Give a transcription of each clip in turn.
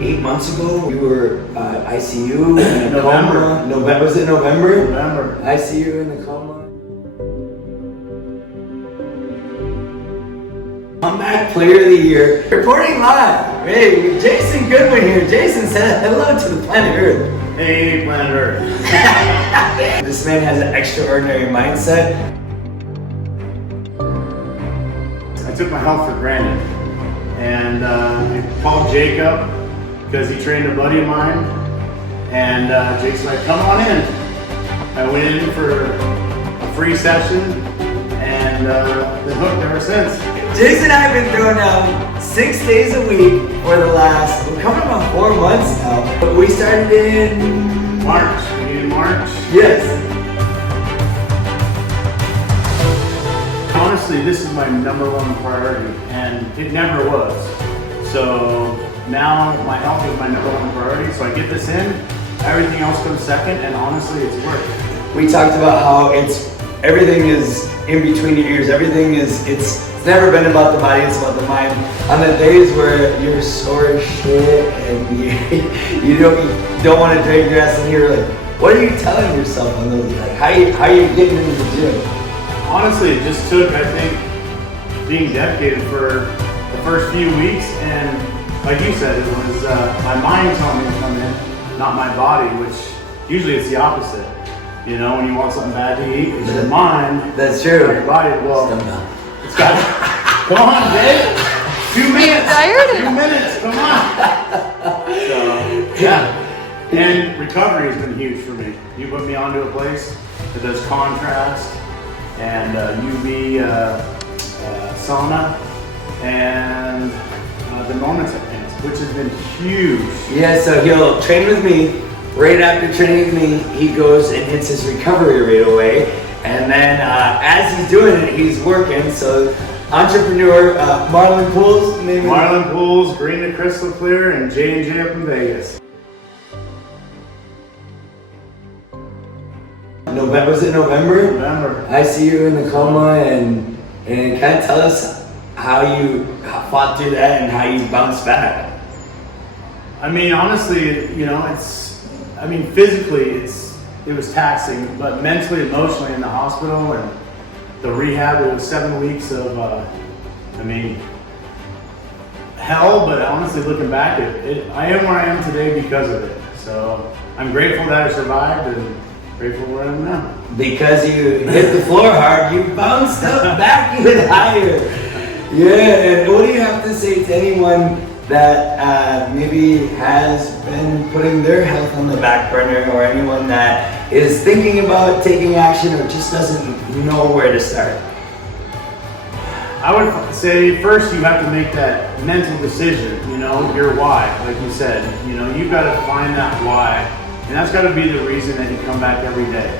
8 months ago, you were ICU in a coma. November. Was it November? November. ICU in the coma. Comeback Player of the Year. Reporting live. Hey, Jason Goodwin here. Jason said hello to the planet Earth. Hey, planet Earth. This man has an extraordinary mindset. I took my health for granted, and I called Jacob because he trained a buddy of mine, and Jake's like, come on in. I went in for a free session, and been hooked ever since. Jason and I have been throwing down 6 days a week for the last, we're coming on 4 months now. But we started in March. In March? Yes. Honestly, this is my #1 priority, and it never was. So now my health is my #1 priority, so I get this in, everything else comes second, and honestly, it's worked. We talked about how everything is in between your ears. Everything is, it's never been about the body, it's about the mind. On the days where you're sore as shit and you don't want to drag your ass in here, like, what are you telling yourself on those? Like, how are you getting into the gym? Honestly, it just took, I think, being dedicated for the first few weeks, and like you said, it was my mind telling me to come in, not my body, which usually it's the opposite. You know, when you want something bad to eat, it's your mind. That's true. Your body, well, it's got it. Come on, Dave. 2 minutes. Tired? 2 minutes. Come on. So, yeah. And recovery has been huge for me. You put me onto a place that does contrast and UV sauna and the normative pants, which has been huge. Yeah, so he'll train with me. Right after training with me, he goes and hits his recovery right away. And then as he's doing it, he's working. So entrepreneur, Marlon Pools. Marlon Pools, Green to Crystal Clear, and J&J up in Vegas. November, was it November? November. ICU in the coma, and kind of tell us how you fought through that and how you bounced back. I mean, honestly, you know, physically, it was taxing, but mentally, emotionally in the hospital and the rehab, it was 7 weeks of, hell, but honestly, looking back, I am where I am today because of it. So I'm grateful that I survived and grateful where I am now. Because you hit the floor hard, you bounced up back even higher. Yeah, and what do you have to say to anyone that maybe has been putting their health on the back burner, or anyone that is thinking about taking action or just doesn't know where to start? I would say first you have to make that mental decision, you know, your why, like you said. You know, you've got to find that why, and that's got to be the reason that you come back every day.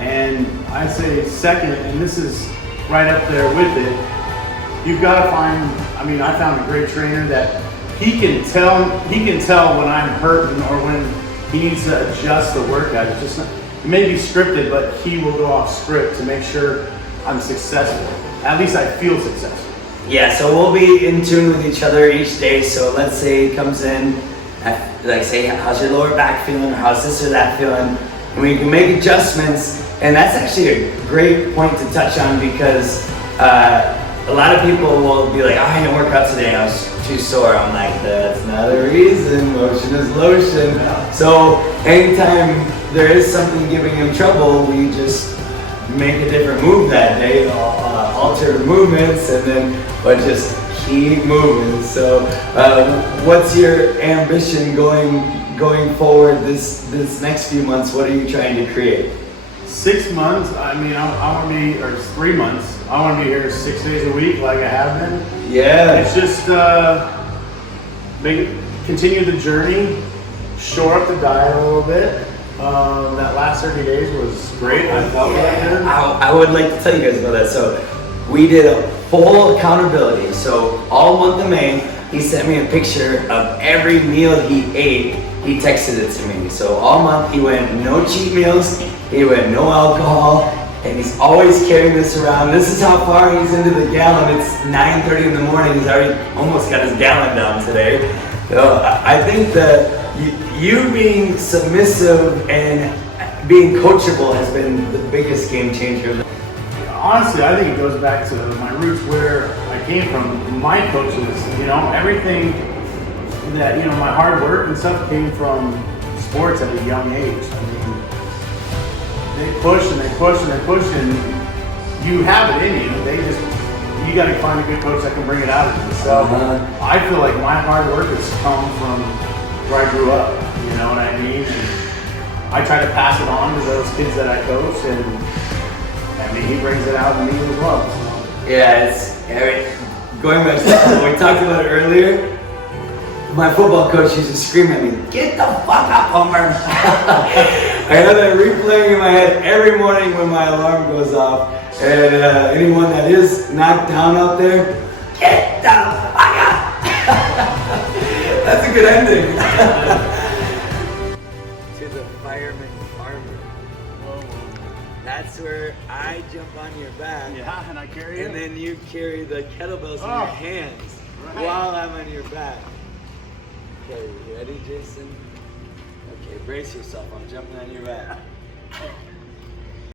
And I'd say second, and this is right up there with it, you've got to find, I found a great trainer that he can tell when I'm hurting or when he needs to adjust the workout. It may be scripted, but he will go off script to make sure I'm successful. At least I feel successful. Yeah, so we'll be in tune with each other each day. So let's say he comes in, like say, how's your lower back feeling, or how's this or that feeling? And we can make adjustments. And that's actually a great point to touch on, because a lot of people will be like, I didn't work out today, I was too sore. I'm like, that's not a reason, motion is lotion. So anytime there is something giving him trouble, we just make a different move that day, alter movements, and then but just keep moving. So what's your ambition going forward this next few months? What are you trying to create? 6 months, I want to be, or 3 months, I want to be here 6 days a week like I have been. Yeah. It's just continue the journey, shore up the diet a little bit. That last 30 days was great. I felt really good. I would like to tell you guys about that. So we did a full accountability. So all month of May, he sent me a picture of every meal he ate. He texted it to me. So all month he went no cheat meals, he went no alcohol, and he's always carrying this around. This is how far he's into the gallon. It's 9:30 in the morning. He's already almost got his gallon down today. No, I think that you being submissive and being coachable has been the biggest game changer. Honestly, I think it goes back to my roots where I came from. My coaches, everything that, my hard work and stuff came from sports at a young age. I mean, they push and they push and they push, and you have it in you. You got to find a good coach that can bring it out of you. So I feel like my hard work has come from where I grew up. You know what I mean? And I try to pass it on to those kids that I coach, and I mean, he brings it out in me as well. So. Yeah, going back to what we talked about earlier. My football coach used to scream at me, "Get the fuck up, Homer!" I have that replaying in my head every morning when my alarm goes off. And anyone that is knocked down out there, get the fuck up! That's a good ending. To the fireman farmer. Whoa. That's where I jump on your back. Yeah, and I carry it. And then you carry the kettlebells in your hands while I'm on your back. Okay, you ready, Jason? Okay, brace yourself. I'm jumping on your back.